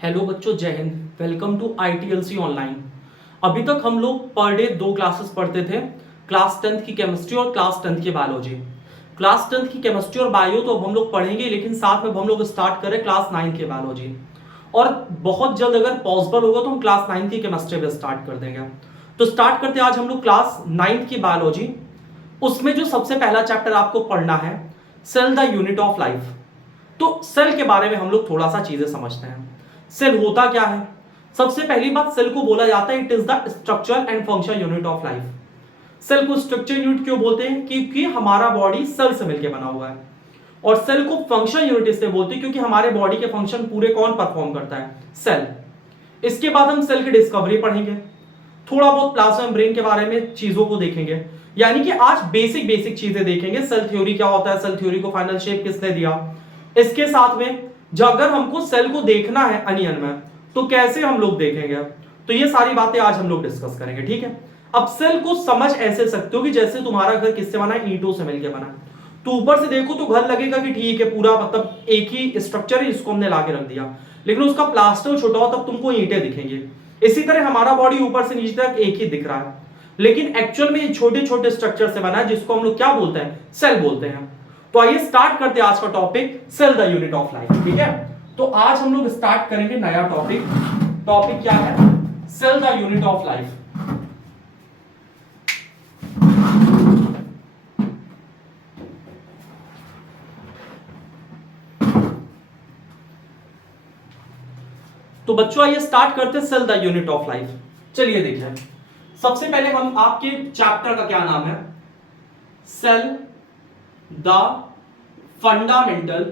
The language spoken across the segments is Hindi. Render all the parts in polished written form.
हेलो बच्चों, जय Hind. Welcome to ITLC online. अभी तक हम लोग पर डे 2 क्लासेस पढ़ते थे, क्लास 10th की केमिस्ट्री और क्लास 10th की बायोलॉजी। क्लास 10th की केमिस्ट्री और बायो तो अब हम लोग पढ़ेंगे, लेकिन साथ में अब हम लोग स्टार्ट करें क्लास 9 की बायोलॉजी। और बहुत जल्द अगर पॉसिबल होगा तो हम क्लास 9 की केमिस्ट्री भी स्टार्ट कर देंगे। तो स्टार्ट करते हैं आज हम लोग क्लास 9 की बायोलॉजी। उसमें जो सबसे पहला चैप्टर आपको पढ़ना है, cell the unit of life. तो सेल के बारे में हम लोग थोड़ा सा चीजें समझते हैं। सेल होता क्या है? सबसे पहली बात, सेल को बोला जाता है it is the structure and function unit of life. Cell को स्ट्रक्चर यूनिट क्यों बोलते हैं? क्योंकि हमारा बॉडी सेल से मिलकर बना हुआ है। और सेल को फंक्शन यूनिट इसलिए बोलते हैं क्योंकि हमारे बॉडी के फंक्शन पूरे कौन परफॉर्म करता है? सेल। इसके बाद हम सेल की डिस्कवरी पढ़ेंगे, थोड़ा बहुत प्लाज्मा मेम्ब्रेन के बारे में चीजों को देखेंगे। यानी कि आज बेसिक बेसिक चीजें देखेंगे। सेल थ्योरी क्या होता है, सेल थ्योरी को फाइनल शेप किसने दिया। इसके साथ में अगर हमको सेल को देखना है अनियन में तो कैसे हम लोग देखेंगे, तो ये सारी बातें आज हम लोग डिस्कस करेंगे, ठीक है। अब सेल को समझ ऐसे सकते हो कि जैसे तुम्हारा घर किससे बना है? ईंटों से मिलकर बना है। तो ऊपर से देखो तो घर लगेगा कि ठीक है, पूरा मतलब एक ही स्ट्रक्चर है, इसको हमने लाके रख दिया, लेकिन उसका प्लास्टर छोटा हो तब तुमको ईंटें दिखेंगे। इसी तरह हमारा बॉडी ऊपर से नीचे तक एक ही दिख रहा है, लेकिन एक्चुअल में ये छोटे छोटे स्ट्रक्चर से बना है, जिसको हम लोग क्या बोलते हैं? सेल बोलते हैं। तो आइए स्टार्ट करते हैं आज का topic, cell the unit of life, ठीक है। तो आज हम लोग स्टार्ट करेंगे नया टॉपिक। टॉपिक क्या है? Cell the unit of life. तो बच्चों आइए स्टार्ट करते हैं cell the unit of life. चलिए देखिए, सबसे पहले हम आपके चैप्टर का क्या नाम है? Cell the fundamental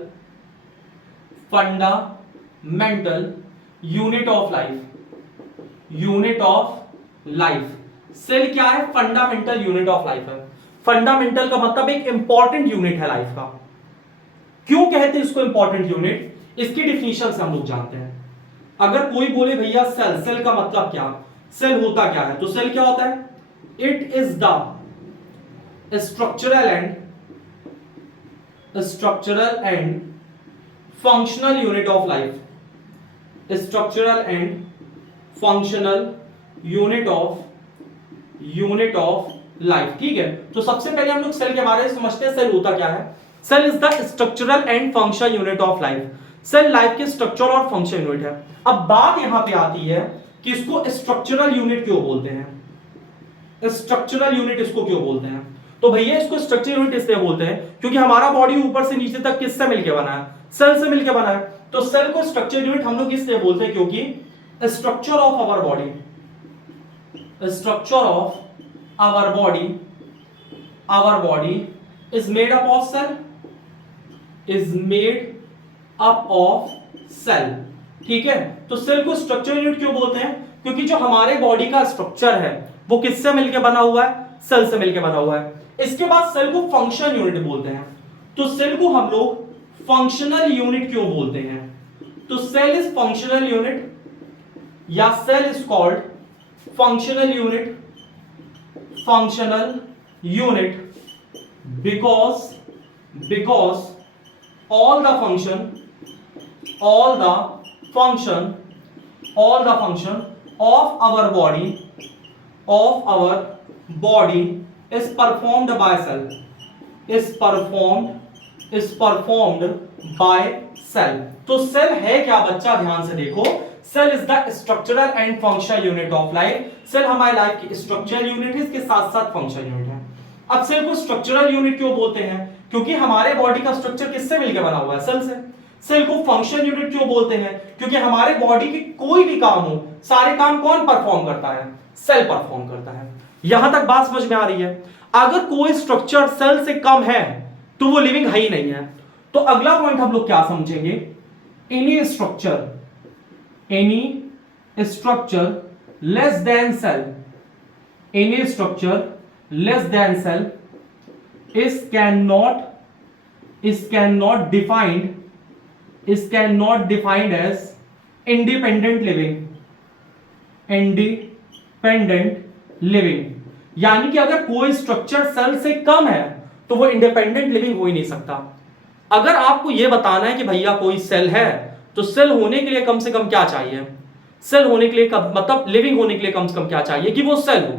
unit of life. Unit of life. Cell क्या है? फंडामेंटल यूनिट ऑफ लाइफ है। फंडामेंटल का मतलब एक इंपॉर्टेंट यूनिट है लाइफ का। क्यों कहते हैं इसको इंपॉर्टेंट यूनिट? इसकी डिफिनेशन से हम लोग जानते हैं। अगर कोई बोले भैया सेल, सेल का मतलब क्या, सेल होता क्या है, तो सेल क्या होता है? It is the structural and functional unit of life. Structural and functional unit of life, ठीक है। तो सबसे पहले हम लोग सेल के बारे में समझते हैं, सेल होता क्या है। Cell is the structural and function unit of life. Cell life के स्ट्रक्चर और फंक्शन यूनिट है। अब बात यहां पे आती है कि इसको स्ट्रक्चरल यूनिट क्यों बोलते हैं? स्ट्रक्चरल यूनिट इसको क्यों बोलते हैं? तो भैया इसको स्ट्रक्चर यूनिट इसलिए बोलते हैं क्योंकि हमारा बॉडी ऊपर से नीचे तक किससे मिलकर बना है? सेल से मिलकर बना है। तो सेल को स्ट्रक्चर यूनिट हम लोग इसलिए बोलते हैं क्योंकि structure of our body is made up of cell, ठीक है। तो सेल को स्ट्रक्चर यूनिट क्यों बोलते हैं? क्योंकि जो हमारे बॉडी का स्ट्रक्चर है वो किससे मिलकर बना हुआ है? सेल से मिलकर बना हुआ है। इसके बाद सेल को फंक्शन यूनिट बोलते हैं। तो सेल को हम लोग फंक्शनल यूनिट क्यों बोलते हैं? तो सेल इज फंक्शनल यूनिट, या cell is called functional unit because all the function of our body is performed by cell। तो सेल है क्या बच्चा? ध्यान से देखो, cell is the structural and functional unit of life. Cell हमारे लाइफ की स्ट्रक्चरल यूनिट है, इसके साथ साथ फंक्शनल यूनिट है। अब सेल को स्ट्रक्चरल यूनिट क्यों बोलते हैं? क्योंकि हमारे बॉडी का स्ट्रक्चर किससे मिलकर बना हुआ है? सेल से। सेल को फंक्शन यूनिट क्यों बोलते हैं? क्योंकि हमारे बॉडी के कोई भी काम हो, सारे काम कौन परफॉर्म करता है? सेल परफॉर्म करता है। यहां तक बात समझ में आ रही है? अगर कोई स्ट्रक्चर सेल से कम है तो वो लिविंग है ही नहीं है। तो अगला पॉइंट हम लोग क्या समझेंगे? Any structure less than cell, any structure less than cell is cannot defined as independent living। यानी कि अगर कोई स्ट्रक्चर सेल से कम है तो वो इंडिपेंडेंट लिविंग हो ही नहीं सकता। अगर आपको यह बताना है कि भैया कोई सेल है तो सेल होने के लिए कम से कम क्या चाहिए, सेल होने के लिए मतलब लिविंग होने के लिए कम से कम क्या चाहिए कि वो सेल हो।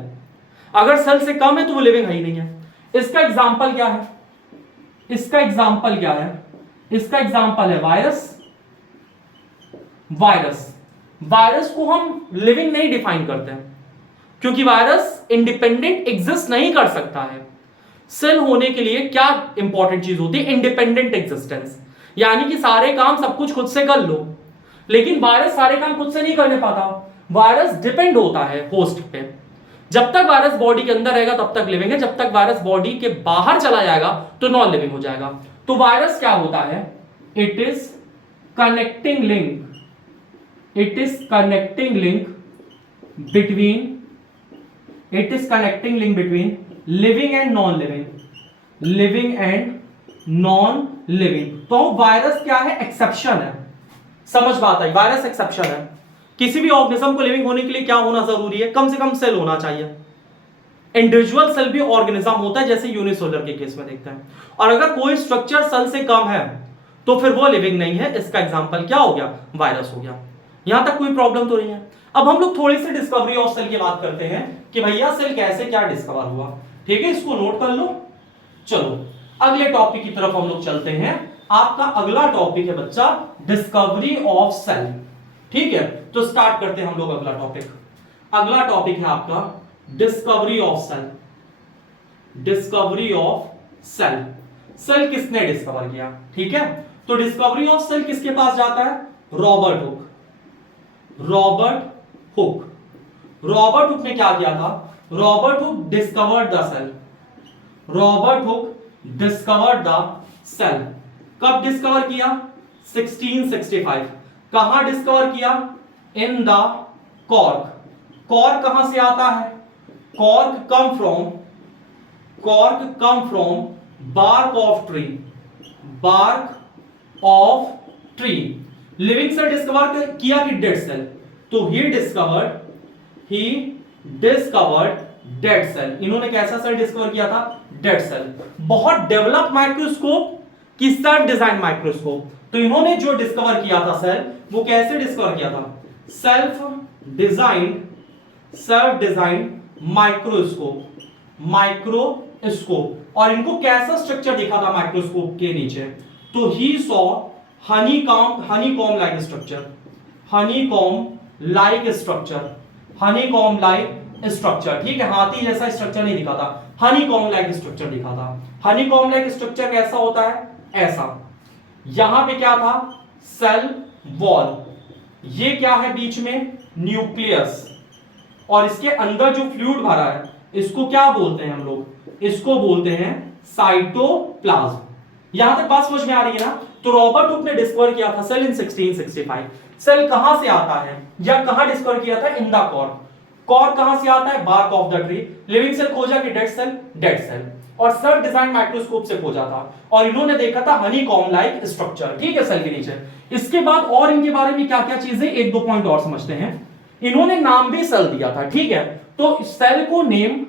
अगर सेल से कम है तो वो लिविंग है ही नहीं है। इसका एग्जाम्पल क्या है, इसका एग्जाम्पल क्या है, इसका एग्जाम्पल है वायरस। वायरस, वायरस को हम लिविंग नहीं डिफाइन करते हैं क्योंकि वायरस इंडिपेंडेंट एग्जिस्ट नहीं कर सकता है। सेल होने के लिए क्या इंपॉर्टेंट चीज होती है, इंडिपेंडेंट एग्जिस्टेंस, यानी कि सारे काम सब कुछ खुद से कर लो। लेकिन वायरस सारे काम खुद से नहीं करने पाता, वायरस डिपेंड होता है होस्ट पे। जब तक वायरस बॉडी के अंदर रहेगा तब तक लिविंग है, जब तक वायरस बॉडी के बाहर चला जाएगा तो नॉन लिविंग हो जाएगा। तो वायरस क्या होता है, it is connecting link, it is connecting link between, it is connecting link between living and non living, living and non living. तो वायरस क्या है, एक्सेप्शन है। समझ बात आई, वायरस एक्सेप्शन है। किसी भी ऑर्गेनिज्म को लिविंग होने के लिए क्या होना जरूरी है, कम से कम सेल होना चाहिए। इंडिविजुअल सेल भी ऑर्गेनिज्म होता है जैसे यूनिसेलुलर के केस में देखते हैं। और अगर कोई स्ट्रक्चर सेल से कम है तो फिर वो लिविंग नहीं है। इसका एग्जांपल क्या हो गया, वायरस हो गया। यहां तक कोई प्रॉब्लम तो नहीं है। अब हम लोग थोड़ी सी डिस्कवरी ऑफ सेल की बात करते हैं कि भैया सेल कैसे क्या डिस्कवर हुआ। ठीक है, इसको नोट कर लो। चलो अगले टॉपिक की तरफ हम लोग चलते हैं। आपका अगला टॉपिक है बच्चा डिस्कवरी ऑफ सेल। ठीक है, तो स्टार्ट करते हैं हम लोग अगला टॉपिक। अगला टॉपिक है आपका discovery of cell. Discovery of cell, cell किसने डिस्कवर किया। ठीक है, तो डिस्कवरी ऑफ सेल किसके पास जाता है, Robert Hooke. Robert Hooke, Robert Hooke ने क्या किया था, Robert Hooke discovered the cell. Robert Hooke discovered the cell. कब डिस्कवर किया, 1665। कहां डिस्कवर किया, इन द कॉर्क। कॉर्क कहां से आता है, cork come from bark of tree, bark of tree. Living cell discover किया कि डेड सेल, तो ही डिस्कवर्ड डेड सेल। इन्होंने कैसा सेल डिस्कवर किया था, डेड सेल। बहुत डेवलप माइक्रोस्कोप की सेल्फ डिजाइन माइक्रोस्कोप। तो इन्होंने जो डिस्कवर किया था सेल, वो कैसे डिस्कवर किया था, सेल्फ डिजाइंड माइक्रोस्कोप। और इनको कैसा स्ट्रक्चर दिखा था माइक्रोस्कोप के नीचे, तो he saw honeycomb like structure. ठीक है, हाथी जैसा स्ट्रक्चर नहीं दिखा था, हनीकॉम लाइक स्ट्रक्चर दिखा था। हनीकॉम लाइक स्ट्रक्चर कैसा होता है, ऐसा। यहां पे क्या था, सेल वॉल। ये क्या है बीच में, न्यूक्लियस। और इसके अंदर जो फ्लूइड भरा है इसको क्या बोलते हैं हम लोग, इसको बोलते हैं साइटोप्लाज्म। यहां तक बात समझ में आ रही है ना। तो रॉबर्ट हुक ने डिस्कवर किया था सेल इन 1665। सेल कहां से आता है या कहां डिस्कवर किया था, इन द कॉर्क। कॉर्क कहां से आता है, bark of the tree. Living cell खोजा कि डेड सेल। और सेल डिजाइन माइक्रोस्कोप से खोजा था और इन्होंने देखा था हनीकॉम लाइक स्ट्रक्चर। ठीक है, सेल के नीचे। इसके बाद और इनके बारे में क्या क्या चीजें, एक दो पॉइंट और समझते हैं। इन्होंने नाम भी सेल दिया था। ठीक है, तो सेल को नेम्ड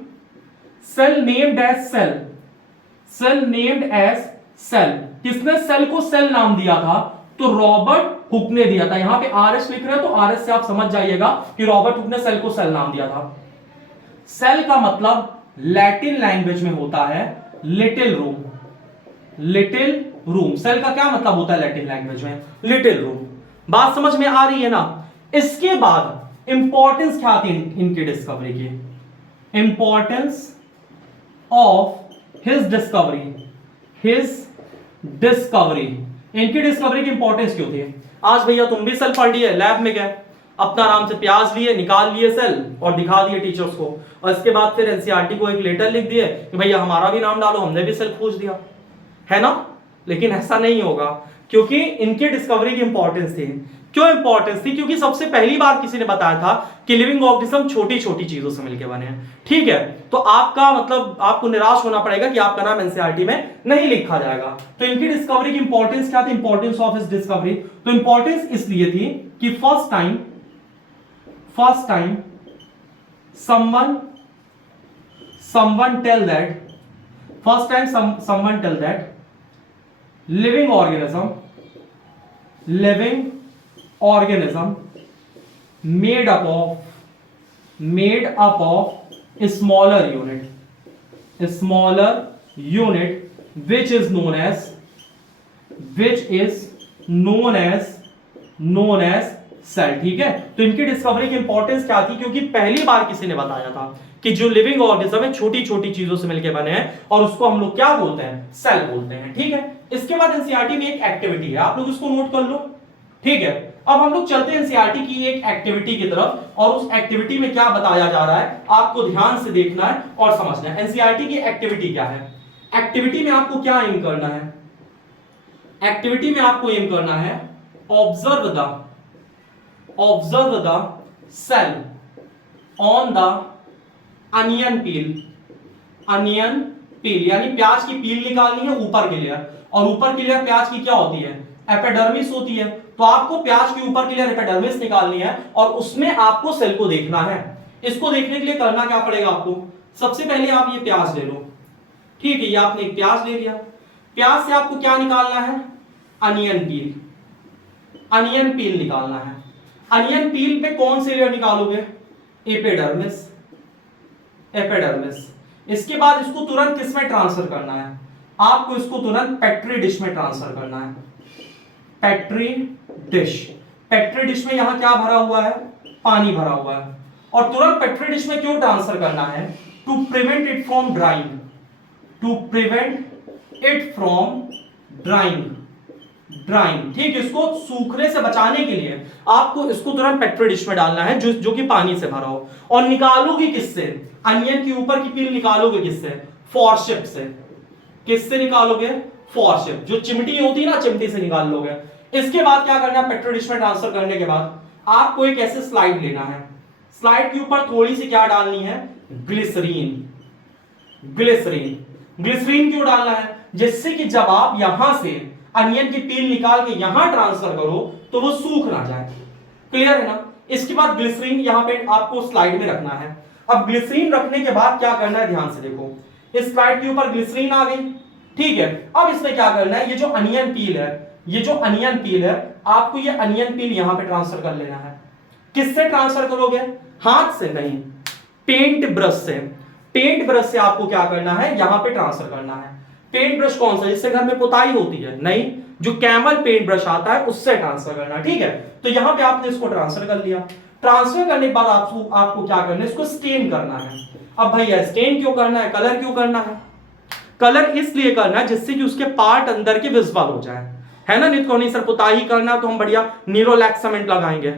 एज सेल। किसने सेल को सेल नाम दिया था, तो रॉबर्ट हुक ने दिया था। यहां पे आरएस लिख रहे हैं तो आरएस से आप समझ जाइएगा कि रॉबर्ट हुक ने सेल को सेल नाम दिया था। सेल का मतलब लैटिन लैंग्वेज में होता है लिटिल रूम। सेल का क्या मतलब होता है लैटिन लैंग्वेज में, लिटिल रूम। बात समझ में आ रही है ना। इसके बाद इंपॉर्टेंस क्या थी इनकी डिस्कवरी की, इंपॉर्टेंस ऑफ हिज डिस्कवरी। इनकी डिस्कवरी की इंपॉर्टेंस क्यों थी। आज भैया तुम भी सेल पढ़ लिए, लैब में गए, अपना आराम से प्याज लिए, निकाल लिए सेल और दिखा दिए टीचर्स को, और इसके बाद फिर एनसीईआरटी को एक लेटर लिख दिए कि भैया हमारा भी नाम डालो, हमने भी सेल खोज दिया, है ना। लेकिन ऐसा नहीं होगा, क्योंकि इनकी डिस्कवरी की इंपॉर्टेंस थी। क्यों इंपॉर्टेंस थी, क्योंकि सबसे पहली बार किसी ने बताया था कि लिविंग ऑर्गेनिज्म छोटी छोटी चीजों से मिलकर बने हैं। ठीक है, तो आपका मतलब आपको निराश होना पड़ेगा कि आपका नाम एनसीईआरटी में नहीं लिखा जाएगा। तो इनकी डिस्कवरी की इंपॉर्टेंस क्या थी, इंपॉर्टेंस ऑफ हिज डिस्कवरी। तो इंपॉर्टेंस इसलिए थी कि first time someone tell that living organism made up of a smaller unit which is known as cell. ठीक है, तो इनकी डिस्कवरी की इंपॉर्टेंस क्या थी, क्योंकि पहली बार किसी ने बताया था कि जो लिविंग ऑर्गेनिज्म है छोटी छोटी चीजों से मिलकर बने हैं और उसको हम लोग क्या बोलते हैं, सेल बोलते हैं। ठीक है, इसके बाद एनसीईआरटी में एक एक्टिविटी है, आप लोग इसको नोट कर लो। ठीक है, अब हम लोग चलते हैं एनसीईआरटी की एक एक्टिविटी की तरफ, और उस एक्टिविटी में क्या बताया जा रहा है आपको ध्यान से देखना है और समझना है। एनसीईआरटी की एक्टिविटी क्या है, एक्टिविटी में आपको क्या एम करना है, एक्टिविटी में आपको एम करना है observe the cell on the onion peel यानी प्याज की पील निकालनी है ऊपर की लेयर, और ऊपर की लेयर प्याज की क्या होती है, एपिडर्मिस होती है। तो आपको प्याज की ऊपर की लेयर एपिडर्मिस निकालनी है और उसमें आपको सेल को देखना है। इसको देखने के लिए करना क्या पड़ेगा आपको, सबसे पहले आप ये प्याज ले लो। ठीक है, ये आपने एक प्याज ले लिया, प्याज से आपको क्या निकालना है, अनियन पील निकालना है। अनियन पील पे कौन से लेयर निकालोगे, एपिडर्मिस। इसके बाद इसको तुरंत किस में ट्रांसफर करना है, आपको इसको तुरंत पेट्री डिश में ट्रांसफर करना है। पेट्री डिश में यहां क्या भरा हुआ है, पानी भरा हुआ है, और तुरंत पेट्री डिश में क्यों ट्रांसफर करना है, to prevent it from drying. ठीक, इसको सूखने से बचाने के लिए आपको इसको तुरंत पेट्री डिश में डालना है जो कि पानी से भरा हो। और निकालोगे किससे, अनियन की ऊपर की पील निकालोगे किससे, फोर्सेप से। किससे निकालोगे, फोर्सेप, जो चिमटी होती है ना, चिमटी से निकाल लोगे। इसके बाद क्या करना है, पेट्री डिश में ट्रांसफर करने के बाद आपको एक ऐसे स्लाइड लेना है, स्लाइड के ऊपर थोड़ी सी क्या डालनी है, ग्लिसरीन क्यों डालना है, जिससे कि जब आप यहां से अनियन की पील निकाल के यहां ट्रांसफर करो तो वो सूख ना जाए। क्लियर है ना। इसके बाद ग्लिसरीन यहां पे आपको स्लाइड में रखना है। अब ग्लिसरीन रखने के बाद क्या करना है, ध्यान से देखो, इस स्लाइड के ऊपर ग्लिसरीन आ गई। ठीक है, अब इसमें क्या करना है, ये जो अनियन पील है आपको ये अनियन पील यहां पे ट्रांसफर कर लेना है। किससे ट्रांसफर करोगे, हाथ से नहीं, पेंट ब्रश से आपको क्या करना है, यहां पे ट्रांसफर करना है। पेंट ब्रश कौन सा, जिससे घर में पुताई होती है, नहीं, जो कैमल पेंट ब्रश आता है उससे ट्रांसफर करना। ठीक है, तो यहां पे आपने इसको ट्रांसफर कर लिया। ट्रांसफर करने के बाद आपको क्या करना है, इसको स्टेन करना है। अब भैया स्टेन क्यों करना है, कलर क्यों करना है, कलर इसलिए करना है जिससे कि उसके पार्ट अंदर के विजिबल हो जाए, है ना। नहीं तो नहीं सर पुताई करना तो हम बढ़िया नीरोलैक सीमेंट लगाएंगे,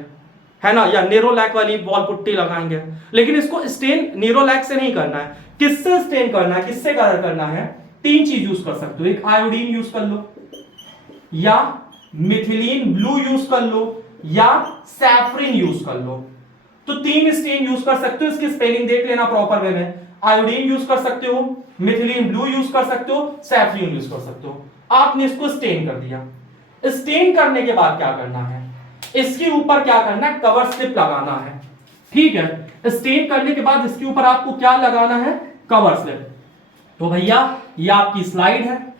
है ना, या नेरोलैक वाली वॉल पुट्टी लगाएंगे, लेकिन इसको स्टेन नीरोलैक से नहीं करना है। किससे स्टेन करना है, किससे कलर करना है, तीन चीज यूज कर सकते हो, एक आयोडीन यूज कर लो, या मिथिलीन ब्लू यूज कर लो, या सैफरिन यूज कर लो। तो तीन स्टेन यूज कर सकते हो, इसकी स्पेलिंग देख लेना प्रॉपर वे में। आयोडीन यूज कर सकते हो, मिथिलीन ब्लू यूज कर सकते हो, सैफरिन यूज कर सकते हो। आपने इसको स्टेन कर दिया। स्टेन करने के बाद क्या करना है, इसके ऊपर क्या करना है, कवर स्लिप लगाना है। ठीक है, स्टेन करने के बाद इसके ऊपर आपको क्या लगाना है, कवर स्लिप। तो भैया ये आपकी स्लाइड है,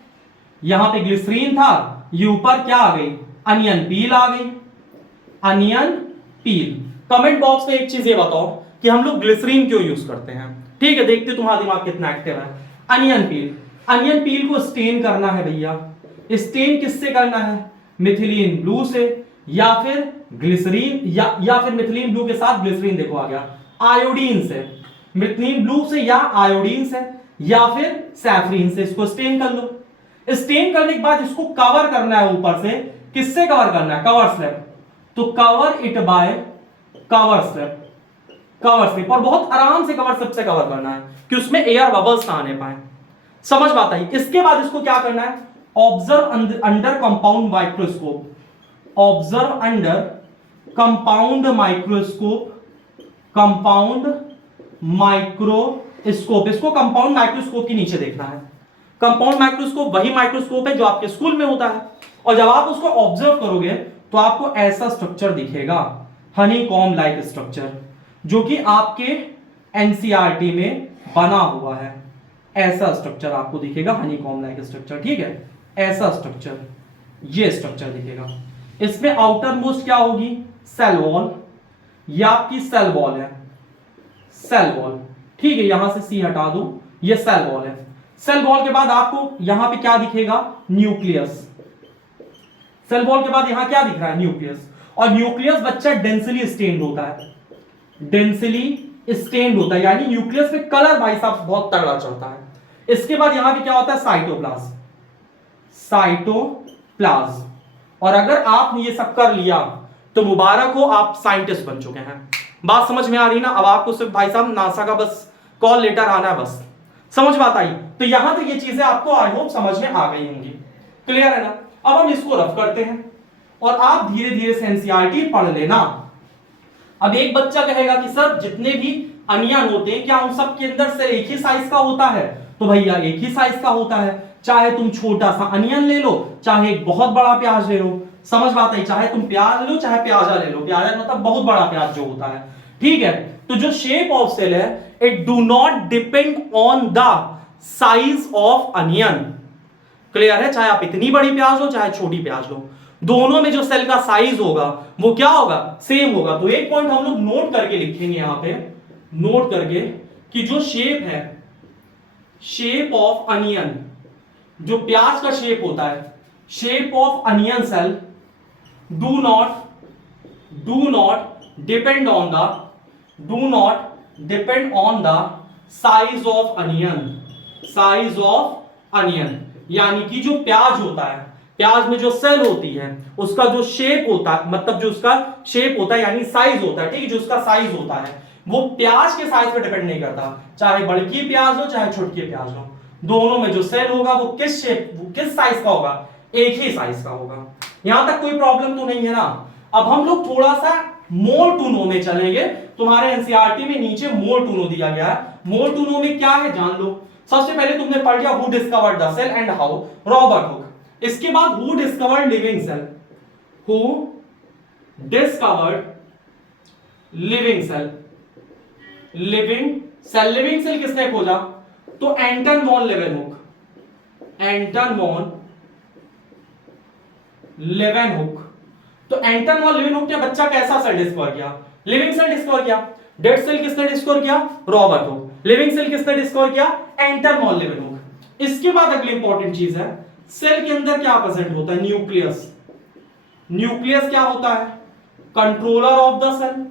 यहां पे ग्लिसरीन था, ये ऊपर क्या आ गई, अनियन पील आ गई, अनियन पील। कमेंट बॉक्स में एक चीज ये बताओ कि हम लोग ग्लिसरीन क्यों यूज करते हैं। ठीक है, देखते तुम्हारा दिमाग कितना एक्टिव है। अनियन पील को स्टेन करना है भैया, स्टेन किससे करना है, मिथिलीन ब्लू से, या फिर ग्लिसरीन, या फिर मिथिलीन ब्लू के साथ ग्लिसरीन, देखो आ गया, आयोडीन से, मिथिलीन ब्लू से या आयोडीन से या फिर सैफरीन से इसको स्टेन कर लो। स्टेन करने के बाद इसको कवर करना है ऊपर से, किससे कवर करना है, कवर स्लिप। तो cover it by cover slip, और बहुत आराम से कवर स्लिप से कवर करना है कि उसमें एयर बबल्स ना आने पाए। समझ बात आई। इसके बाद इसको क्या करना है, observe under compound microscope, observe under compound microscope, इसको कंपाउंड माइक्रोस्कोप के नीचे देखना है। कंपाउंड माइक्रोस्कोप वही माइक्रोस्कोप है जो आपके स्कूल में होता है, और जब आप उसको ऑब्जर्व करोगे तो आपको ऐसा स्ट्रक्चर दिखेगा, हनीकॉम्ब लाइक स्ट्रक्चर, जो कि आपके एनसीईआरटी में बना हुआ है। ऐसा स्ट्रक्चर आपको दिखेगा, हनीकॉम्ब लाइक स्ट्रक्चर। ठीक है, ऐसा स्ट्रक्चर, ये स्ट्रक्चर दिखेगा। इसमें आउटर मोस्ट क्या होगी, सेल वॉल, ये आपकी सेल वॉल है, सेल वॉल, ठीक है, यहां से सी हटा दो, ये सेल वॉल है। सेल वॉल के बाद आपको यहां पे क्या दिखेगा, न्यूक्लियस। सेल वॉल के बाद यहां क्या दिख रहा है, न्यूक्लियस। और न्यूक्लियस बच्चा डेंसली स्टेन्ड होता है, डेंसली स्टेन्ड होता है, यानी न्यूक्लियस में कलर भाई साहब बहुत तगड़ा चलता है। इसके बाद यहां पे क्या होता है, साइटोप्लाज्म, साइटोप्लाज्म। और अगर आपने ये सब कर लिया तो मुबारक हो, आप साइंटिस्ट बन चुके हैं। बात समझ में आ रही ना? अब आपको सिर्फ भाई साहब नासा का बस कॉल लेटर आना है, बस समझ बात आई। तो यहां तक ये चीजें आपको आई होप समझ में आ गई होंगी, क्लियर है ना? अब हम इसको रफ करते हैं और आप धीरे धीरे से एनसीईआरटी पढ़ लेना। अब एक बच्चा कहेगा कि सर जितने भी अनियन होते हैं क्या उन सब के अंदर से एक ही साइज का होता है? तो भैया एक ही साइज का होता है, चाहे तुम छोटा सा अनियन ले लो, चाहे एक बहुत बड़ा प्याज ले लो। समझ बात आई? चाहे तुम प्याज लो चाहे प्याजा ले लो, प्याजा मतलब बहुत बड़ा प्याज जो होता है, ठीक है। तो जो शेप ऑफ सेल है, it do not depend on the size of onion, clear है? चाहे आप इतनी बड़ी प्याज लो चाहे छोटी प्याज लो, दोनों में जो सेल का साइज होगा वो क्या होगा, सेम होगा। तो एक पॉइंट हम लोग नोट करके लिखेंगे यहां पे, नोट करके कि जो शेप है, शेप ऑफ अनियन, जो प्याज का शेप होता है, shape of onion cell do not depend on the size of onion, size of onion. यानी कि जो प्याज होता है, प्याज में जो सेल होती है उसका जो शेप होता है, मतलब जो उसका शेप होता है यानी साइज होता है, ठीक है, जो उसका साइज होता है वो प्याज के साइज पे डिपेंड नहीं करता। चाहे बड़की प्याज हो चाहे छोटी प्याज हो, दोनों में जो सेल होगा वो किस शेप, किस साइज का होगा, एक ही साइज का होगा। यहां तक कोई प्रॉब्लम तो नहीं है ना? अब हम लोग थोड़ा सा मोर टू नो में चलेंगे। तुम्हारे एनसीईआरटी में नीचे मोर टू नो दिया गया है, मोर टू नो में क्या है जान लो। सबसे पहले तुमने पढ़ लिया who discovered the cell and how, Robert Hooke. इसके बाद who discovered living cell, who discovered living cell, living cell, living cell किसने खोजा? तो एंटन वॉन लेवेनहुक, एंटन वॉन लेवेनहुक। तो एंटन वॉन लेवेनहुक ने बच्चा कैसा सेल डिस्कवर किया? लिविंग सेल डिस्कवर किया। डेड सेल किसने डिस्कवर किया? Robert Hooke. लिविंग सेल किसने डिस्कवर किया? एंटन वॉन लेवेनहुक। इसके बाद अगली इंपॉर्टेंट चीज है, सेल के अंदर क्या प्रेजेंट होता है? न्यूक्लियस। न्यूक्लियस क्या होता है? Controller of the cell,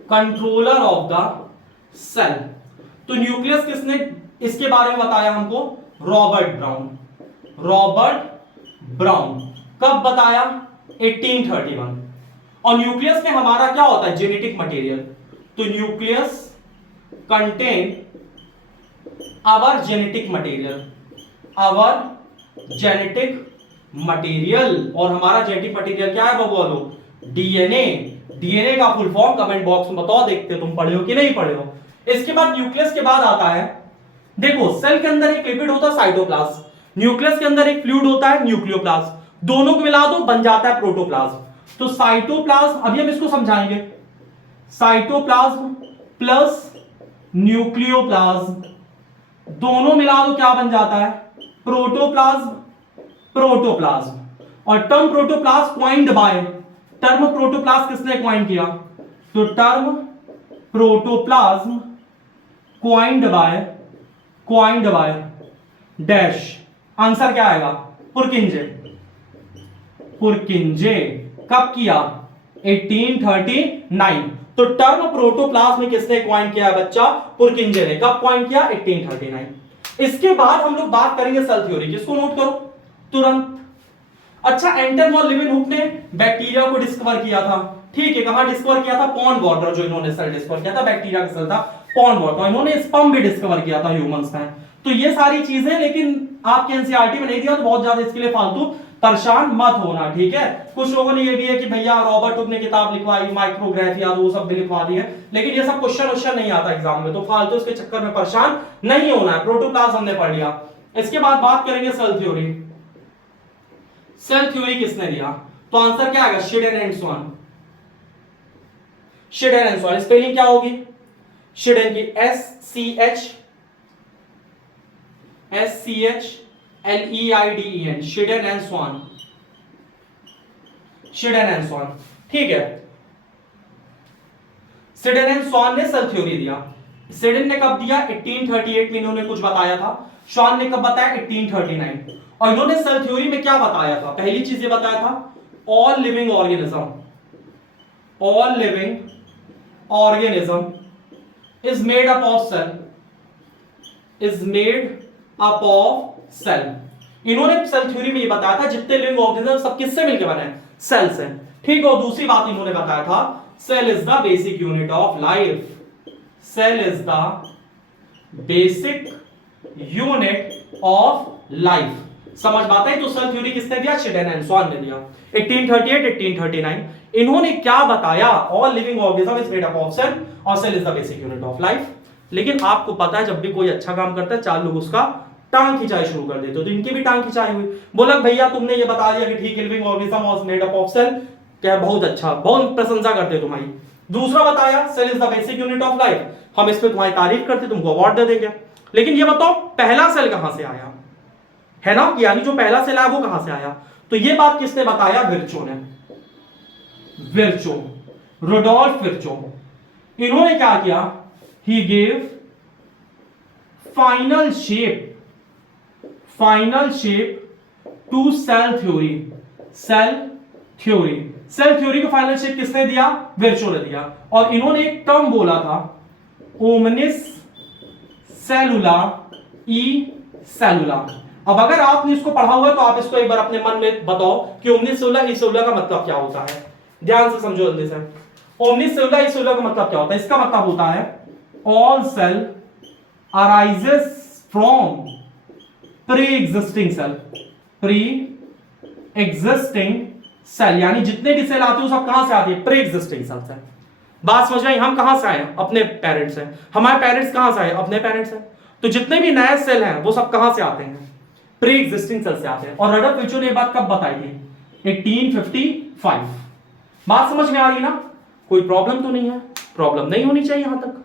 controller of the cell. तो न्यूक्लियस किसने इसके बारे में बताया हमको? Robert Brown, Robert Brown. कब बताया? 1831। और न्यूक्लियस में हमारा क्या होता है? Genetic material. तो nucleus contain our genetic material, our genetic material. और हमारा जेनेटिक मटेरियल क्या है बबुआ लोग? डीएनए। डीएनए का फुल फॉर्म कमेंट बॉक्स में बताओ, देखते हो तुम पढ़े हो कि नहीं पढ़े हो। इसके बाद न्यूक्लियस के बाद आता है, देखो सेल के अंदर एक लिपिड होता है साइटोप्लाज्म, न्यूक्लियस के अंदर एक फ्लूइड होता है न्यूक्लियोप्लाज्म, दोनों को मिला दो बन जाता है प्रोटोप्लाज्म। तो साइटोप्लाज्म, अभी हम इसको समझाएंगे, साइटोप्लाज्म प्लस न्यूक्लियोप्लाज्म दोनों मिला दो क्या बन जाता है? Protoplasm, protoplasm. और term protoplasm coined by, term protoplasm किसने क्वाइन किया? तो term protoplasm coined by dash. Answer क्या आएगा? पुरकिंजे, पुरकिंजे। कब किया? 1839। तो टर्म प्रोटोप्लाज्म किसने क्वाइन किया बच्चा? पुरकिंजे ने। कब क्वाइन किया? 1839। इसके बाद हम लोग बात करेंगे सेल थ्योरी की, इसको नोट करो तुरंत। अच्छा, एंटन वॉन लेवेनहुक ने बैक्टीरिया को डिस्कवर किया था, ठीक है। कहां डिस्कवर किया था? पॉन्ड वाटर, जो इन्होंने सेल डिस्कवर किया था बैक्टीरिया का सेल था पॉन्ड वाटर। इन्होंने स्पर्म भी डिस्कवर किया था ह्यूमंस में। तो ये सारी चीजें लेकिन आपके एनसीईआरटी में नहीं दिया, तो बहुत ज्यादा इसके लिए फालतू परेशान मत होना, ठीक है। कुछ लोगों ने ये भी है कि भैया रॉबर्ट हुक ने किताब लिखवाई माइक्रोग्राफी या वो सब भी लिखवा दी है, लेकिन ये सब क्वेश्चन नहीं आता एग्जाम में, तो फालतू इसके चक्कर में परेशान नहीं होना है। प्रोटोप्लाज्म हमने पढ़ लिया। इसके बाद बात करेंगे सेल थ्योरी। सेल थ्योरी किसने दिया? तो आंसर क्या आएगा? Schleiden and Schwann. Schleiden and Schwann. Spelling क्या होगी शिडेन की? SCHLEIDEN, Schleiden and Schwann. Schleiden and Schwann, ठीक है। शिडेन एंड स्वान ने सेल थ्योरी दिया। शिडेन ने कब दिया? 1838 में इन्होंने कुछ बताया था। स्वान ने कब बताया? 1839। और इन्होंने सेल थ्योरी में क्या बताया था? पहली चीज ये बताया था, all living organism is made up of cell. इन्होंने सेल थ्योरी में ये बताया था जितने लिविंग ऑर्गेनिज्म सब किससे मिलकर बने हैं? सेल से, ठीक है। और दूसरी बात इन्होंने बताया था, cell is the basic unit of life. Cell is the basic unit of life. समझ बात है? तो सेल थ्योरी किसने दिया? शिडेन एंड स्वान ने दिया 1838 1839। इन्होंने क्या बताया? All living organism is made up of cell और cell is the basic unit of life. लेकिन आपको पता है जब भी कोई अच्छा काम करता है चार लोग उसका टांग खिंचाई शुरू कर देते हो, तो इनकी भी टांग खिंचाई हुई। बोला भैया तुमने ये बता दिया कि ठीक है living organism was made up of cell, क्या बहुत अच्छा, बहुत प्रशंसा करते तुम्हारी। दूसरा बताया cell is the basic unit of life, हम इस पे तुम्हारी तारीफ करते, तुमको अवार्ड दे देंगे। लेकिन ये बताओ पहला सेल कहां से आया, है ना? यानी जो पहला सेल आया वो कहां से आया? तो ये बात किसने बताया? विर्चो ने। Rudolf Virchow. इन्होंने क्या किया? He gave final shape to cell theory को फाइनल शेप किसने दिया? विर्चो ने दिया। और इन्होंने एक टर्म बोला था, ओमनिस सेलुला ई सेलुला। अब अगर आपने इसको पढ़ा हुआ है तो आप इसको एक बार अपने मन में बताओ कि ओमनिस सेलुला ई सेलुला का मतलब क्या होता है। ध्यान से समझो जल्दी से। ओमनिस सेलुला ई सेलुला का मतलब क्या होता है? इसका मतलब होता है all cell arises from pre existing cell. यानी जितने भी सेल आते हैं सब कहां से आते हैं? प्री एग्जिस्टिंग सेल से। बात समझ आई? हम कहां से आए? अपने पेरेंट्स से। हमारे पेरेंट्स कहां से आए? अपने पेरेंट्स से। तो जितने भी नए सेल हैं वो सब कहां से आते हैं? प्री एग्जिस्टिंग सेल से आते हैं। और रुडोल्फ विर्चो ने ये बात कब बताई थी? 1855। बात समझ में आ रही ना? कोई प्रॉब्लम तो नहीं है? प्रॉब्लम नहीं होनी चाहिए यहां तक।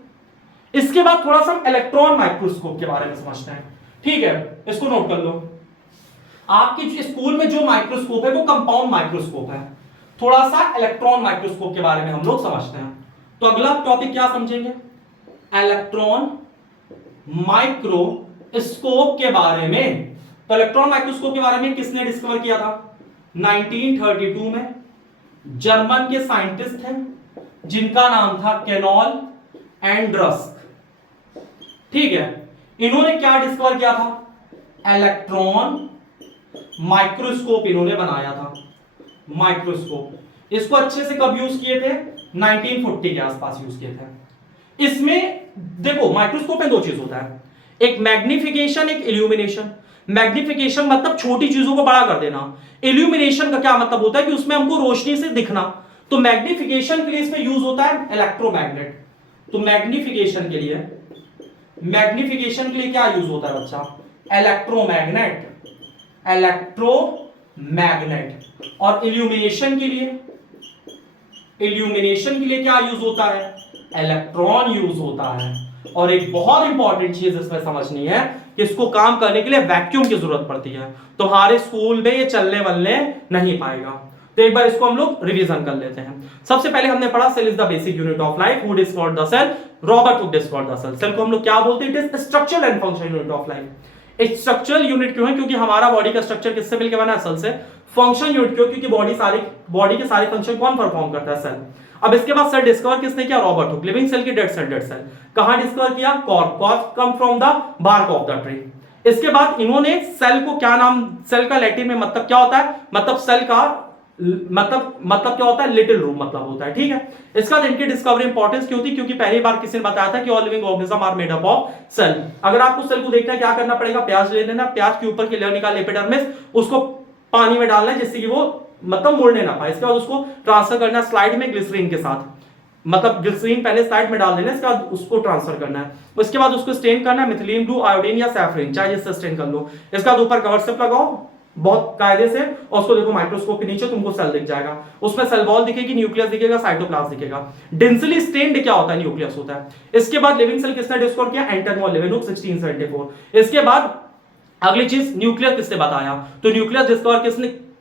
इसके बाद थोड़ा सा इलेक्ट्रॉन माइक्रोस्कोप के बारे में समझते हैं, ठीक है? इसको नोट कर लो। आपके स्कूल में जो माइक्रोस्कोप है वो कंपाउंड माइक्रोस्कोप है। थोड़ा सा इलेक्ट्रॉन माइक्रोस्कोप के बारे में हम लोग समझते हैं। तो अगला टॉपिक क्या समझेंगे? इलेक्ट्रॉन माइक्रोस्कोप के बारे में। तो इलेक्ट्रॉन माइक्रोस्कोप के बारे में किसने डिस्कवर किया था? 1932 में जर्मन के साइंटिस्ट हैं जिनका नाम था कैनॉल एंड रस्क, ठीक है। इन्होंने क्या डिस्कवर किया था? इलेक्ट्रॉन माइक्रोस्कोप इन्होंने बनाया था। माइक्रोस्कोप इसको अच्छे से कब यूज किए थे? 1940 के आसपास यूज किए थे। इसमें देखो माइक्रोस्कोप में दो चीज होता है, एक मैग्निफिकेशन, एक इल्यूमिनेशन। मैग्निफिकेशन मतलब छोटी चीजों को बड़ा कर देना। इल्यूमिनेशन का क्या मतलब होता है कि उसमें हमको रोशनी से दिखना। तो मैग्निफिकेशन के लिए इसमें यूज होता है इलेक्ट्रोमैग्नेट। तो मैग्निफिकेशन के लिए क्या यूज होता है बच्चा? इलेक्ट्रोमैग्नेट। और इल्यूमिनेशन के लिए क्या यूज होता है? इलेक्ट्रॉन यूज होता है। और एक बहुत इंपॉर्टेंट चीज इसमें समझनी है कि इसको काम करने के लिए वैक्यूम की जरूरत पड़ती है। तुम्हारे स्कूल में ये चलने वलने नहीं पाएगा। तो एक बार इसको हम लोग रिवीजन कर लेते हैं। सबसे पहले हमने पढ़ा cell is the basic unit of life. Who discovered the cell? Robert Hooke discovered the cell. Cell को हम लोग क्या बोलते हैं? It is structural and functional unit of life. एक स्ट्रक्चरल यूनिट क्यों है? क्योंकि हमारा बॉडी का स्ट्रक्चर किससे मिलकर बना है? सेल से। फंक्शन यूनिट क्यों? क्योंकि बॉडी के सारे फंक्शन कौन परफॉर्म करता है? सेल। अब इसके बाद सेल डिस्कवर किसने किया? Robert Hooke. लिविंग सेल की डेड सेल। कहां डिस्कवर किया? Cork come from the bark of the tree. इसके बाद इन्होंने सेल को क्या नाम? सेल का लैटिन में मतलब क्या होता है? मतलब सेल का मतलब क्या होता है? लिटिल रूम मतलब होता है, ठीक है। इसका इनकी डिस्कवरी इंपॉर्टेंस क्यों थी? क्योंकि पहली बार किसी ने बताया था कि all living organism are made up of cell. अगर आपको सेल को देखना है क्या करना पड़ेगा? प्याज ले लेना, प्याज के ऊपर की लेयर निकाल एपिडर्मिस, उसको पानी में डालना है जिससे कि वो मतलब मुड़ने ना पाए। इसके बाद उसको ट्रांसफर करना है स्लाइड में ग्लिसरीन के साथ, मतलब ग्लिसरीन पहले स्लाइड में डाल देना, इसके बाद उसको ट्रांसफर करना है। उसके बाद उसको स्टेन करना है मिथिलीन ब्लू, आयोडीन या सैफरिन, चाहे जिससे स्टेन कर लो। इसके बाद ऊपर कवर स्लिप लगाओ बहुत कायदे से, और उसको देखो माइक्रोस्कोप के नीचे तुमको सेल दिख जाएगा। उसमें सेल वॉल दिखेगी, न्यूक्लियस दिखेगा, साइटोप्लाज्म दिखेगा। डेंसली स्टेन्ड क्या होता है? न्यूक्लियस होता है। इसके बाद लिविंग सेल किसने डिस्कवर किया? एंटन वॉन लेवेनहुक 1674। इसके बाद अगली चीज न्यूक्लियस किसने बताया? तो न्यूक्लियस डिस्कवर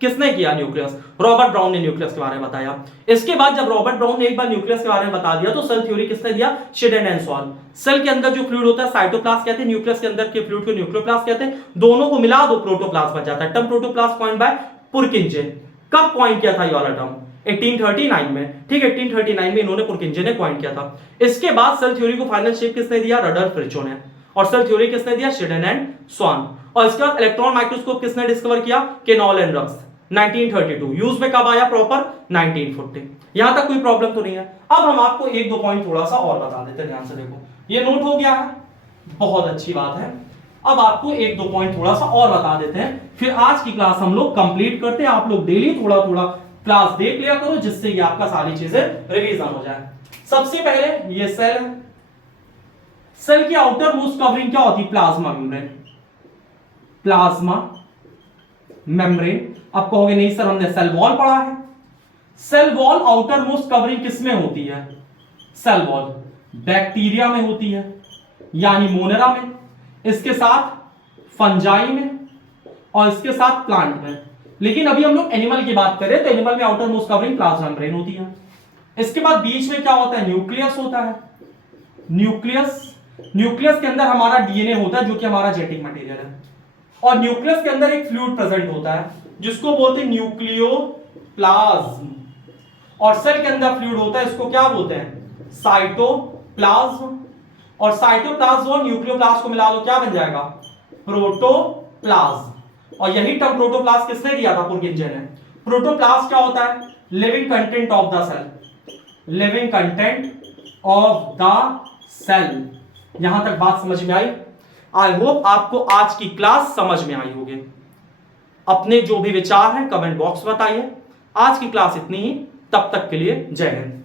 किसने किया? न्यूक्लियस। रॉबर्ट ब्राउन ने न्यूक्लियस के बारे में बताया। इसके बाद जब रॉबर्ट ब्राउन ने एक बार न्यूक्लियस के बारे में बता दिया तो सेल थ्योरी किसने दिया? शेडेन एंड स्वान। सेल के अंदर जो फ्लूइड होता है साइटोप्लाज्म कहते हैं, न्यूक्लियस के अंदर के फ्लूइड को न्यूक्लियोप्लास्ट कहते हैं। दोनों को मिला दो प्रोटोप्लास्ट बन जाता है। Term protoplast coined bye पुरकिंजे। कब कॉइन किया था ये वाला टर्म? 1839 में। ठीक है, 1839 में इन्होंने पुरकिंजे ने कॉइन किया था। इसके बाद सेल थ्योरी को फाइनल शेप किसने दिया? रडल्फ रिचो ने। और सेल थ्योरी किसने दिया? शेडेन एंड स्वान। और इसके बाद इलेक्ट्रॉन माइक्रोस्कोप किसने डिस्कवर किया? Canal and रक्स, 1932। यूज में कब आया प्रॉपर? 1940। यहां तक कोई प्रॉब्लम तो नहीं है। अब हम आपको एक दो पॉइंट थोड़ा सा और बता देते हैं, ध्यान से देखो। ये नोट हो गया है, बहुत अच्छी बात है। अब आपको एक दो पॉइंट थोड़ा सा और बता देते हैं, फिर आज की क्लास हम लोग कंप्लीट करते हैं। आप लोग डेली थोड़ा थोड़ा क्लास देख लिया करो, जिससे ये आपका सारी चीजें रिवीजन हो जाए। सबसे पहले ये सेल है। सेल की आउटर मोस्ट कवरिंग क्या होती है? Plasma membrane. Plasma membrane. अब कहोगे नहीं सर हमने सेल वॉल पढ़ा है। Cell wall outermost covering किसमें होती है? सेल वॉल बैक्टीरिया में होती है, यानी मोनेरा में, इसके साथ फंजाई में, और इसके साथ प्लांट में। लेकिन अभी हम लोग एनिमल की बात करें तो एनिमल में outer most covering plasma membrane होती है। इसके बाद बीच में क्या होता है? न्यूक्लियस होता है। न्यूक्लियस, न्यूक्लियस के अंदर हमारा डीएनए होता है जो कि हमारा जेनेटिक मटेरियल है। और न्यूक्लियस के अंदर एक फ्लूइड प्रेजेंट होता है जिसको बोलते हैं न्यूक्लियोप्लाज्म। और सेल के अंदर फ्लूइड होता है, इसको क्या बोलते हैं? साइटोप्लाज्म। और साइटोप्लाज्म और न्यूक्लियोप्लाज्म को मिला दो, क्या बन जाएगा? प्रोटोप्लाज्म। और यही टर्म प्रोटोप्लाज्म किसने दिया था? पुरकिंजे ने। प्रोटोप्लाज्म क्या होता है? Living content of the cell. Living content of the cell. यहां तक बात समझ में आई? आई होप आपको आज की क्लास समझ में आई होगी। अपने जो भी विचार हैं कमेंट बॉक्स में बताइए। आज की क्लास इतनी ही, तब तक के लिए जय हिंद।